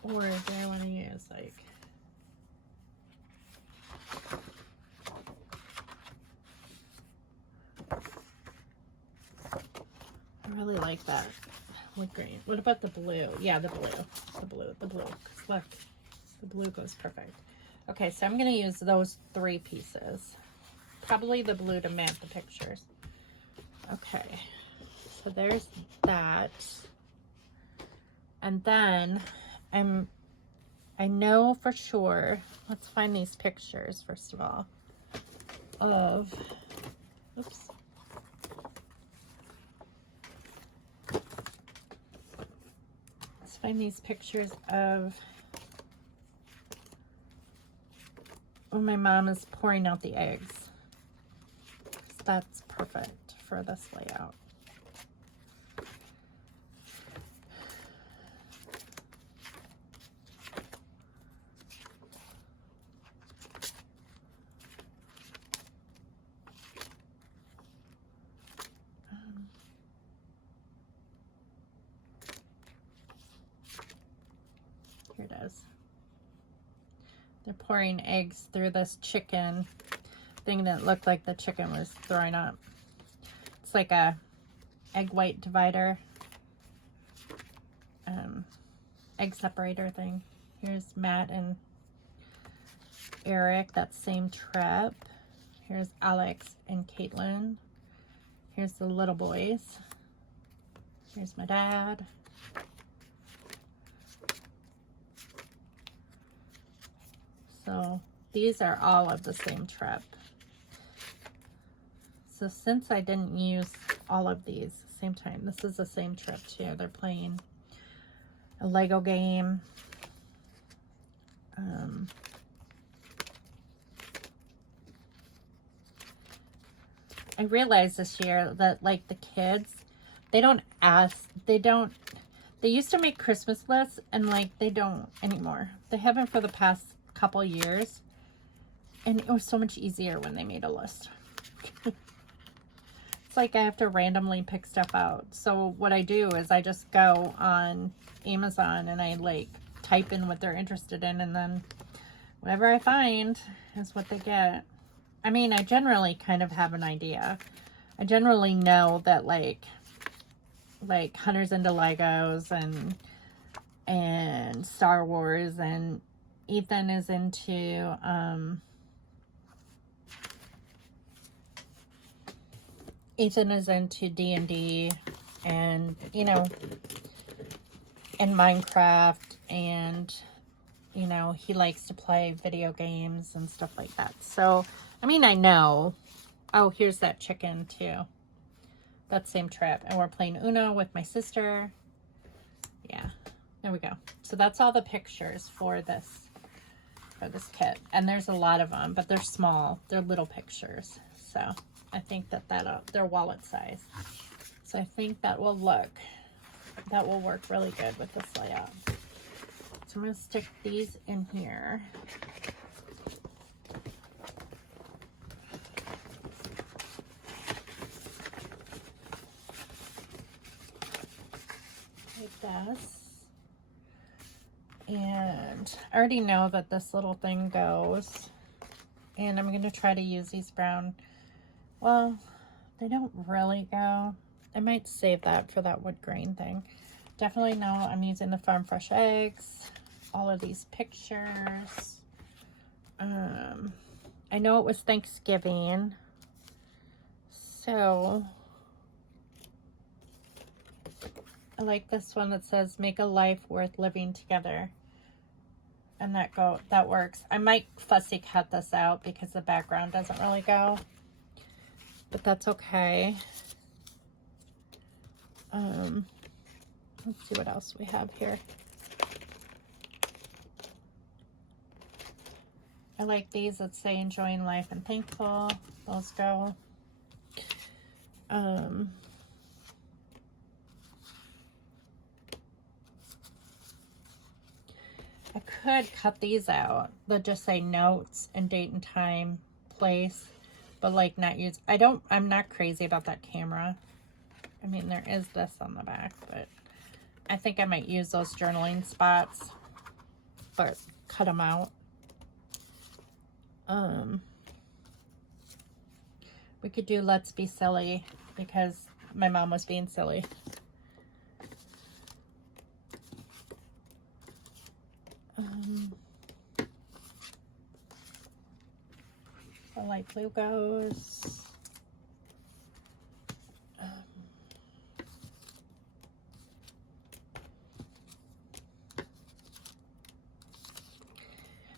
Or do I want to use like I really like that with green. What about the blue? Yeah, the blue. The blue. 'Cause look, the blue goes perfect. Okay, so I'm going to use those 3 pieces. Probably the blue to match the pictures. Okay, so there's that. And then I know for sure, let's find these pictures first of all, of, oops. Let's find these pictures of when my mom is pouring out the eggs. So that's perfect for this layout. Here it is. They're pouring eggs through this chicken thing that looked like the chicken was throwing up. It's like a egg white divider, egg separator thing. Here's Matt and Eric, that same trip. Here's Alex and Caitlin. Here's the little boys. Here's my dad. So these are all of the same trip. So since I didn't use all of these at the same time, this is the same trip too. They're playing a Lego game. I realized this year that like the kids, they used to make Christmas lists and like they don't anymore. They haven't for the past couple years, and it was so much easier when they made a list. It's like I have to randomly pick stuff out. So what I do is I just go on Amazon and I like type in what they're interested in, and then whatever I find is what they get. I mean, I generally kind of have an idea. I generally know that like Hunter's into Legos and Star Wars, and Ethan is into D&D, and you know, and Minecraft, and you know, he likes to play video games and stuff like that. So I mean, I know. Oh, here's that chicken too. That same trip. And we're playing Uno with my sister. Yeah, there we go. So that's all the pictures for this kit. And there's a lot of them, but they're small. They're little pictures. So I think that they're wallet size. So I think that will work really good with this layout. So I'm going to stick these in here. This, and I already know that this little thing goes, and I'm going to try to use these brown. Well, they don't really go. I might save that for that wood grain thing. Definitely know I'm using the Farm Fresh eggs, all of these pictures. I know it was Thanksgiving, so I like this one that says make a life worth living together, and that works. I might fussy cut this out because the background doesn't really go, but that's okay. Let's see what else we have here. I like these that say enjoying life and thankful. Those go. I could cut these out that just say notes and date and time, place, but like not use. I'm not crazy about that camera. I mean, there is this on the back, but I think I might use those journaling spots, but cut them out. We could do let's be silly because my mom was being silly. The light blue goes.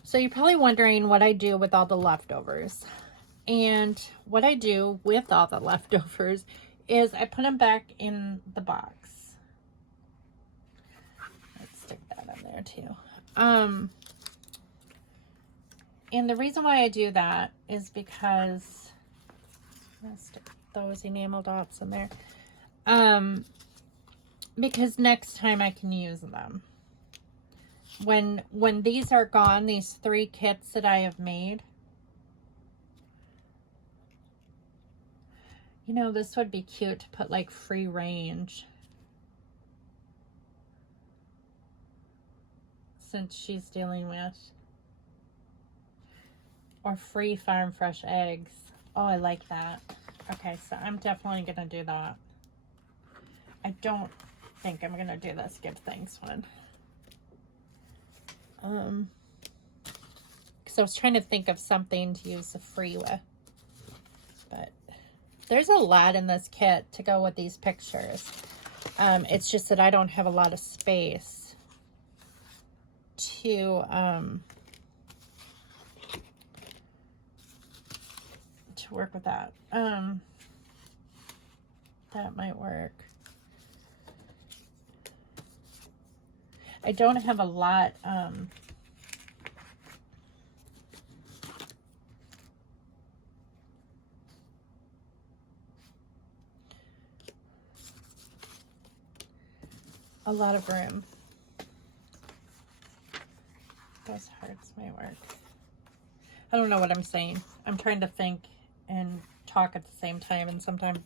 So you're probably wondering what I do with all the leftovers. And what I do with all the leftovers is I put them back in the box. Let's stick that in there too. And the reason why I do that is because I'm gonna stick those enamel dots in there. Because next time I can use them. When these are gone, these 3 kits that I have made, you know, this would be cute to put like free range. Since she's dealing with, or free farm fresh eggs. Oh, I like that. Okay, so I'm definitely gonna do that. I don't think I'm gonna do this Give Thanks one. Because I was trying to think of something to use the free with, but there's a lot in this kit to go with these pictures. It's just that I don't have a lot of space to work with that. That might work. I don't have a lot of room. Those hearts might work. I don't know what I'm saying. I'm trying to think and talk at the same time, and sometimes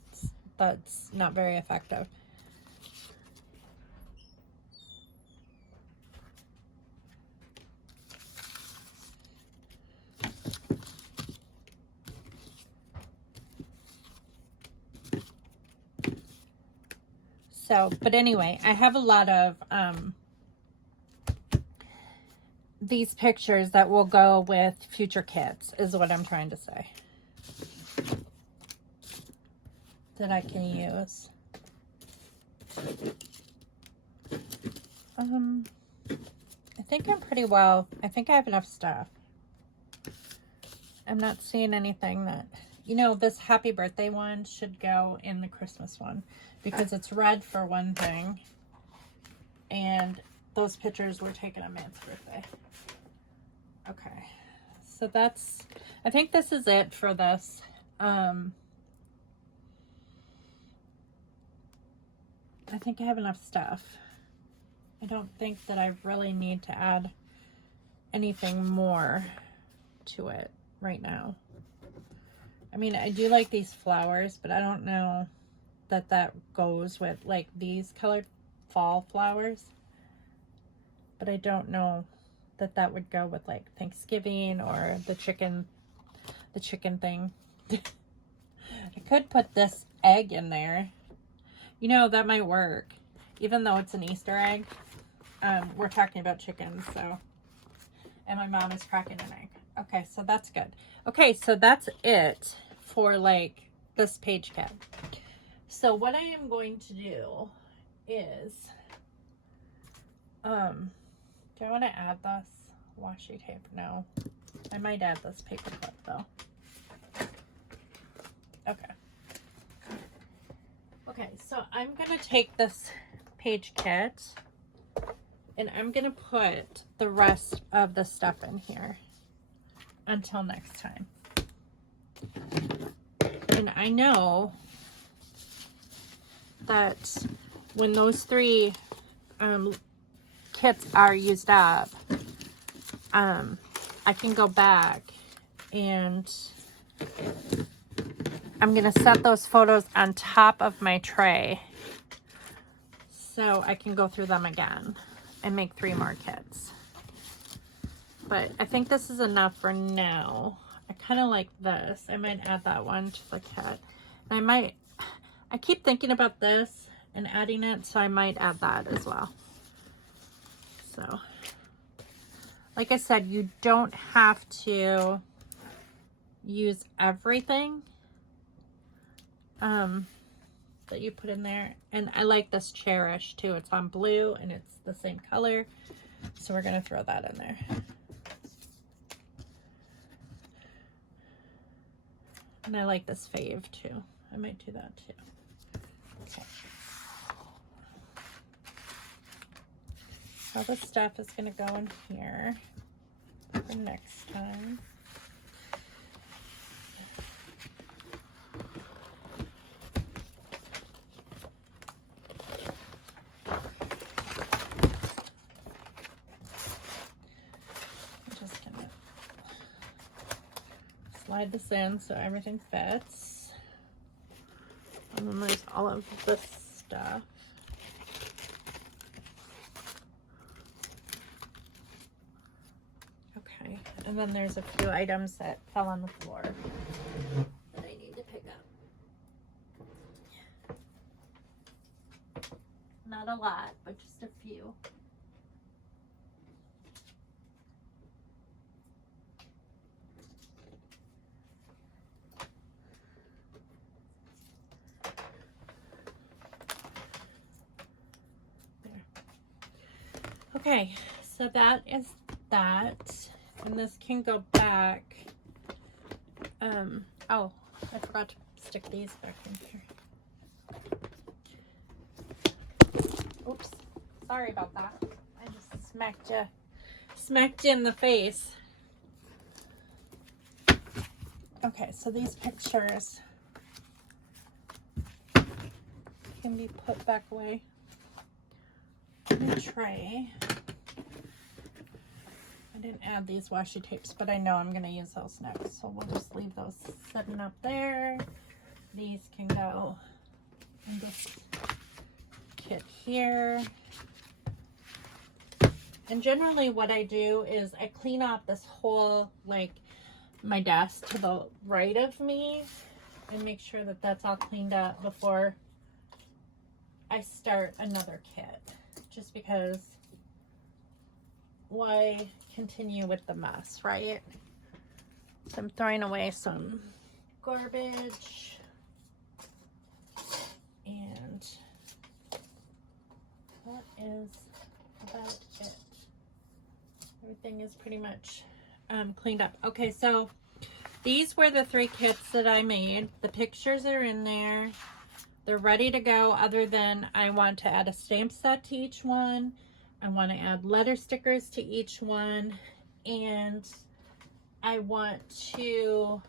that's not very effective. So, but anyway, I have a lot of these pictures that will go with future kits, is what I'm trying to say, that I can use. I think I'm pretty well. I think I have enough stuff. I'm not seeing anything that, you know, this happy birthday one should go in the Christmas one because it's red for one thing, and those pictures were taken on Matt's birthday. Okay, so that's, I think this is it for this. I think I have enough stuff. I don't think that I really need to add anything more to it right now. I mean, I do like these flowers, but I don't know that that goes with like these colored fall flowers. But I don't know that that would go with like Thanksgiving or the chicken thing. I could put this egg in there. You know, that might work. Even though it's an Easter egg. We're talking about chickens, so. And my mom is cracking an egg. Okay, so that's good. Okay, so that's it for like this page kit. So what I am going to do is, do I want to add this washi tape? No. I might add this paper clip though. Okay. Okay, so I'm gonna take this page kit and I'm gonna put the rest of the stuff in here until next time. And I know that when those 3 kits are used up, I can go back and I'm gonna set those photos on top of my tray so I can go through them again and make 3 more kits. But I think this is enough for now. I kind of like this. I might add that one to the kit. And I keep thinking about this and adding it, so I might add that as well. So, like I said, you don't have to use everything that you put in there. And I like this Cherish too. It's on blue and it's the same color. So we're going to throw that in there. And I like this fave too. I might do that too. Okay. All this stuff is going to go in here for next time. slide this in so everything fits. And then there's all of this stuff. Okay, and then there's a few items that fell on the floor that I need to pick up. Not a lot, but just a few. Okay, so that is that, and this can go back. Oh, I forgot to stick these back in here. Oops, sorry about that. I just smacked you in the face. Okay, so these pictures can be put back away in a tray. I didn't add these washi tapes, but I know I'm going to use those next, so we'll just leave those sitting up there. These can go in this kit here. And generally what I do is I clean off this whole, like, my desk to the right of me and make sure that that's all cleaned up before I start another kit, just because why continue with the mess, right? So I'm throwing away some garbage, and that is about it. Everything is pretty much cleaned up. Okay, so these were the 3 kits that I made. The pictures are in there. They're ready to go, other than I want to add a stamp set to each one. I want to add letter stickers to each one, and I want to,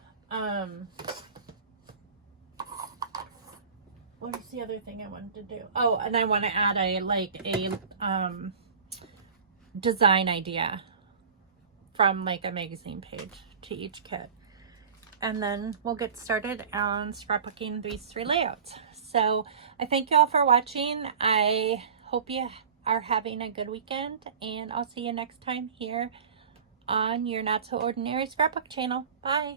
what is the other thing I wanted to do? Oh, and I want to add a design idea from like a magazine page to each kit. And then we'll get started on scrapbooking these 3 layouts. So I thank you all for watching. I hope you are having a good weekend, and I'll see you next time here on your Not So Ordinary Scrapbook channel. Bye.